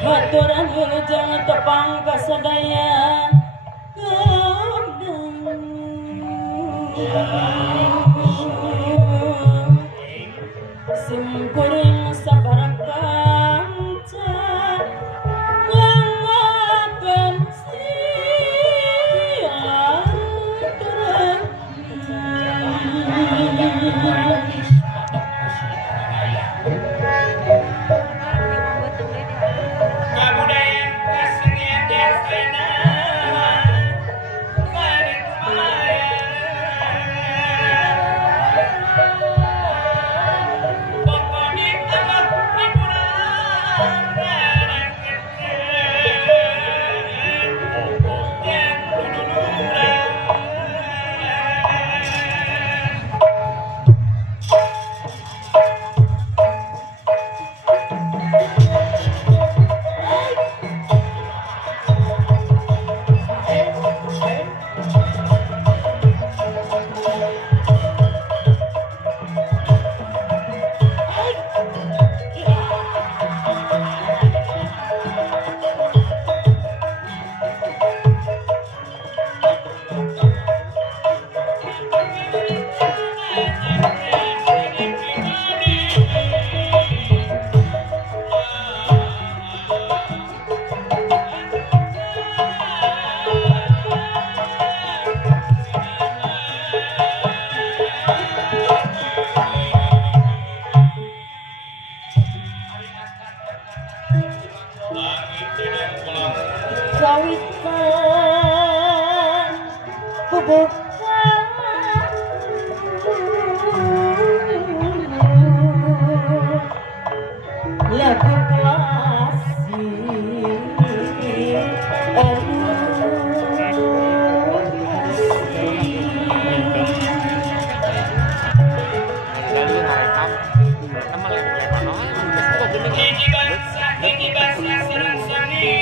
Haturan wilujeng tepang kasadaya simkuring sabarakanca langakan silaturahmi Kabudayan kesenian Desrena Farid Maya Pokoknya abah hiburan barang kecil yang duluran sawikan bubukan lagu klasik Ini bangsa serasani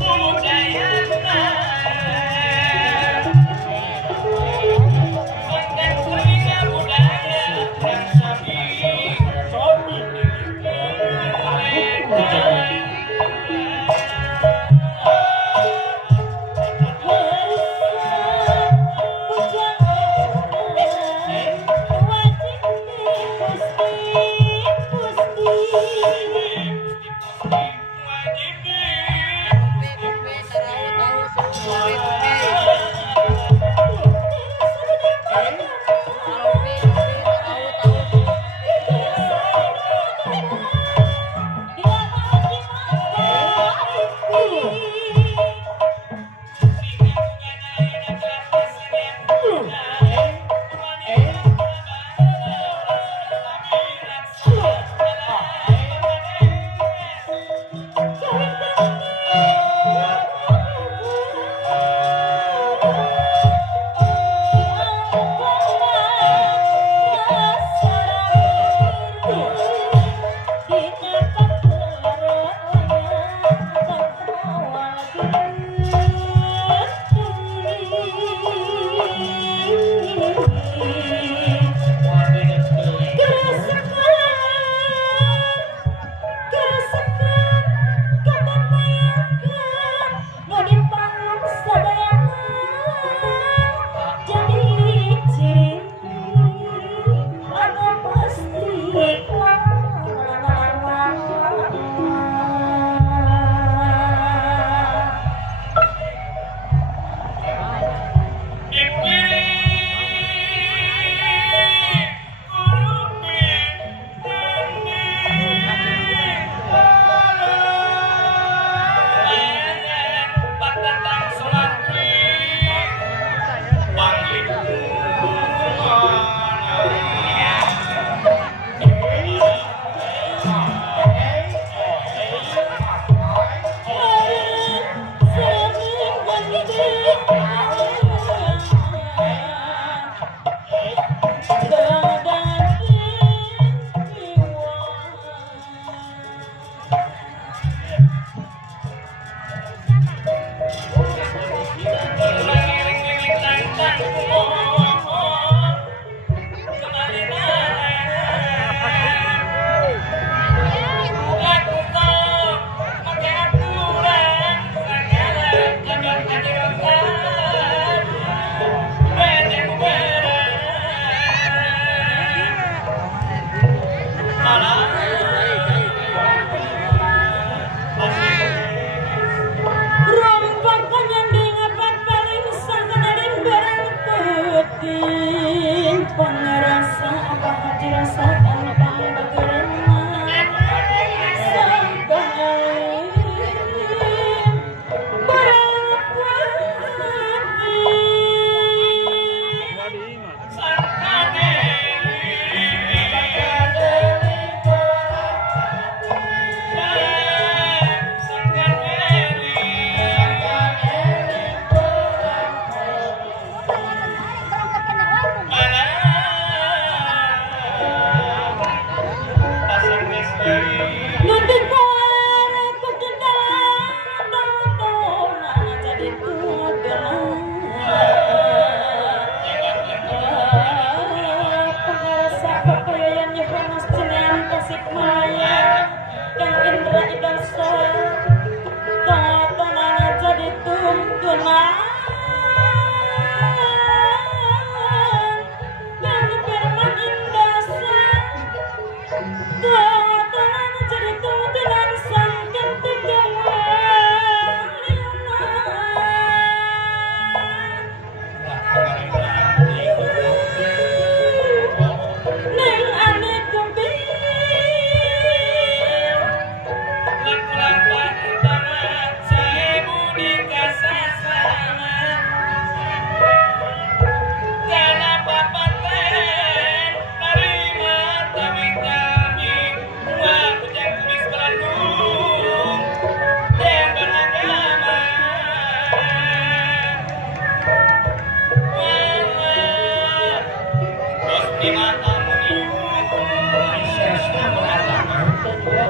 Budayana Konten telinga budaya dan sami Sobi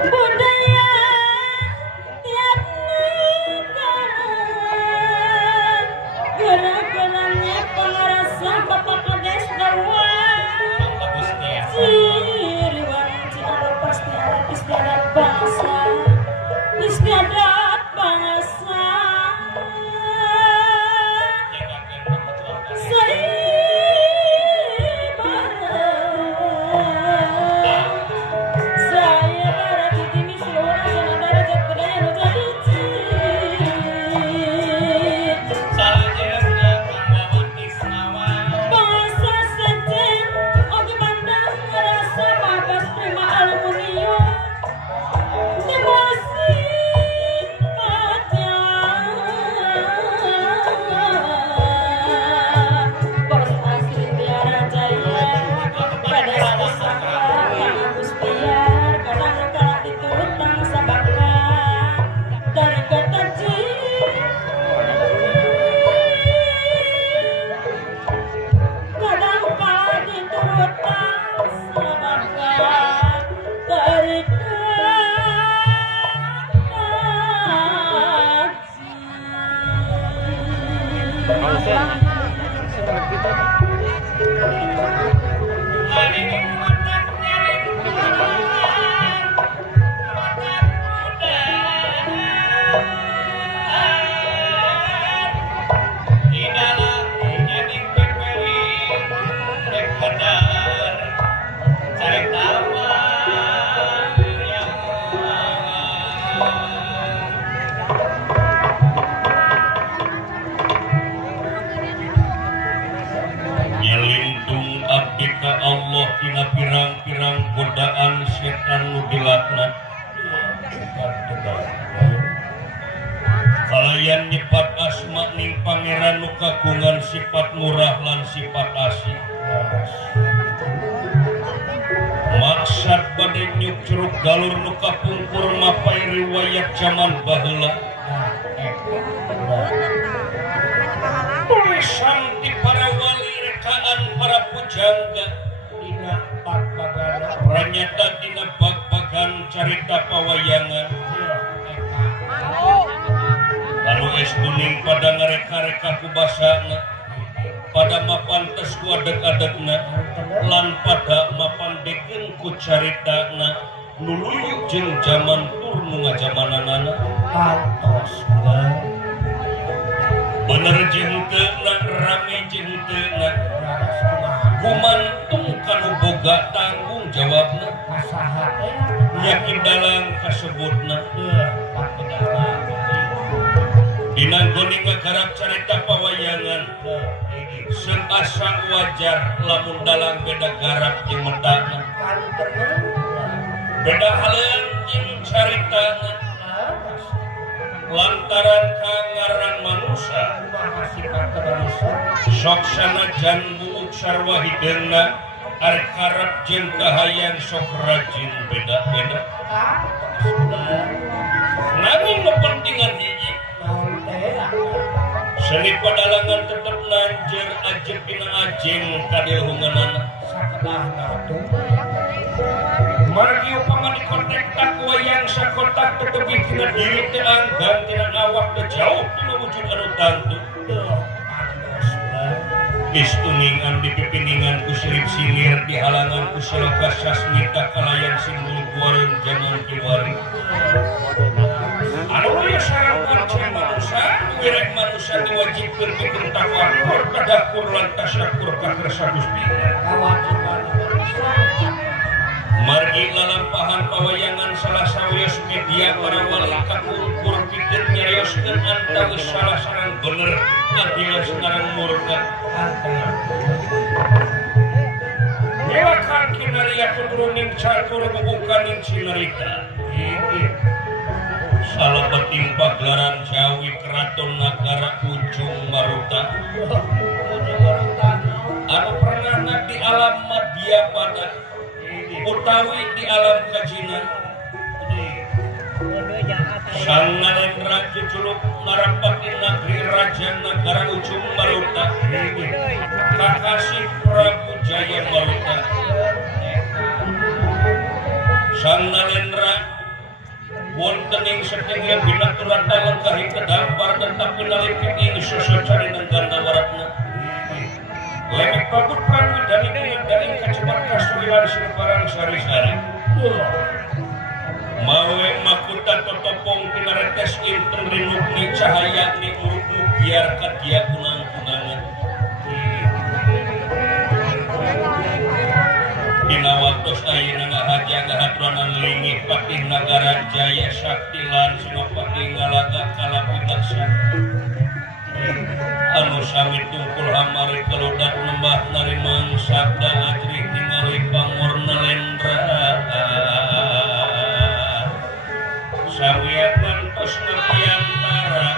budaya tiap negara gara-garanya pengarasa Bapak Kades Darwan Siriwan Ciara pasti ada istiadat bangsa istiadat bangsa saya barat di sini seluruh zona darajat budaya nu jadi bahasa sejen oge bandang ngerasa bagas prima aluminium emosi kaca bos asli tiara jaya pada saka Agustiar kadang kala diturut tang sabaka dari kata kadang kala diturut tang sabaka dari Nyelindung abdi ka Allah tina pirang-pirang godaan setan nu dilaknat. Kalayan nyipat asma ning pangeran nu kagungan sifat murah lan sifat asih. Maksad bade nyuk curug galur nu kapungkur mapai riwayat zaman baheula. Tulisan di para wali rekaan para pujangga dina bagana pranyata dina bagan carita pawayangan lalu estuning pada ngareka-reka ku basana pada mapantes ku adeg-adegna lan pada mapandekeun ku caritana nuluyuk jeung zaman tur nu ngajamananana kantos bener jeung teu rame jeung teu gumantung kanu boga tanggung jawabna yakin dalam kasebutna dina geuning ngagarap carita pawayangan seasa wajar lamun dalam beda garap jeung medana beda haleun jeung caritana lantaran kangaran manusia sok sanajan buuk sarwa hideungna arek harap jeung kahayang sok rajin beda-beda nanging kepentingan hiji seni padalangan tetep lanjeur ajeg dina ajeng kadilhunganana margi upama dikontektak wayang sakotak tetepi tina diri teu anggan tina awak teu jauh tina wujud anu tantu istuningan dipipiningan ku sirip silir dihalangan ku siloka sasmita kalayan singgul guareun jangan kiwari anu aya sareng pancen manusia wirek manusia diwajibkeun pikeun tafakur tadakur lan tasyakur ka kersa Gusti margi lalampahan pawayangan salah sawios media para wali kakulkur pikeun nyarioskeun antawis salah sareng bener adieu sareng murka Dewakan kinaria keturunin catur membukanin sinarita salah beting pagelaran Jawi keraton nagara ujung maruta anu pernah di alam Madya pada utawi di alam kajinan Sang Nalendra Cuculuk Narapati Negeri Raja Negara Ujung Maluta Kakasih Prabu Jaya Maluta. Sang Nalendra wonten ing setengah binaturan dalam kahing kedampar tetapi nalipit ing susu cari nengganda waratna lebih babut pramudani kulit daring kacemat kasulilan sirparang sari-sari mawe makuta totopong pinaretes inten rinukni cahaya ni urutmu biar kadia kunang-kunangan Dinawatos ayeuna ngahaja ngahaturan lingi patih nagara Jaya Sakti lan Sinopati ngalaga kalapidaksa anu sami tungkul amari keludak lembah narimang sabda ajri ningali pamor Nalendra sawiya ngantos ngapiantara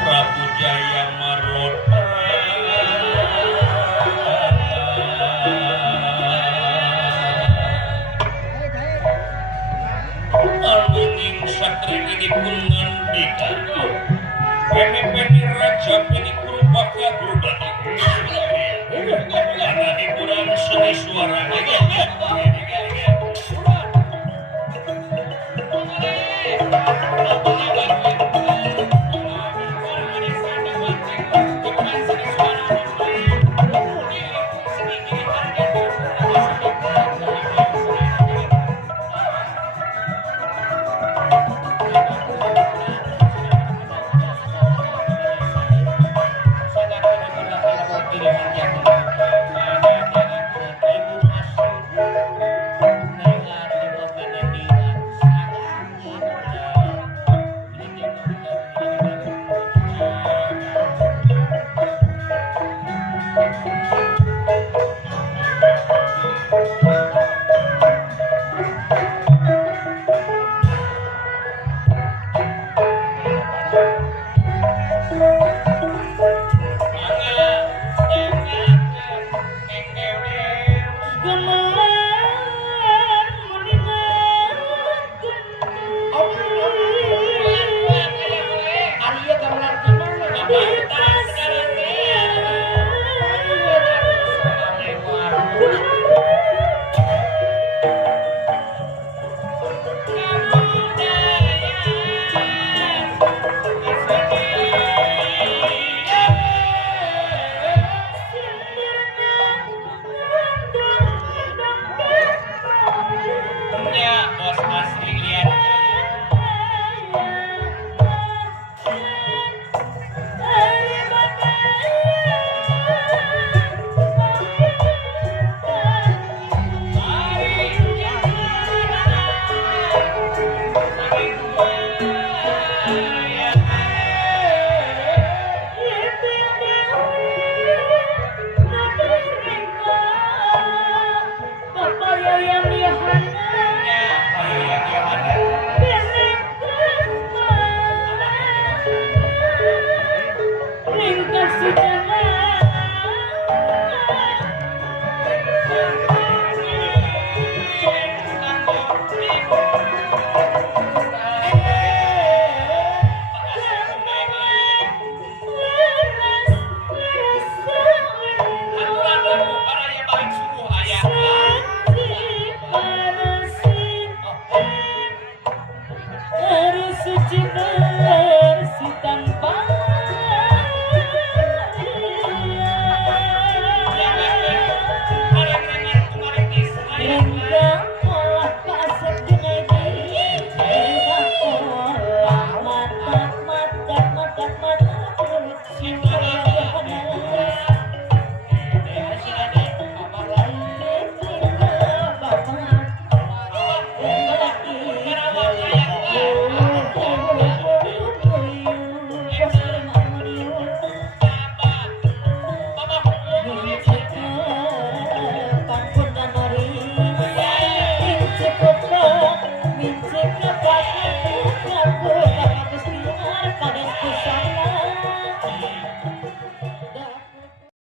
Prabu Jaya Marota Alunging satri ini pun ngandikan Peni raja peni kurubaka berubah Anak hiburan seni suara Thank you.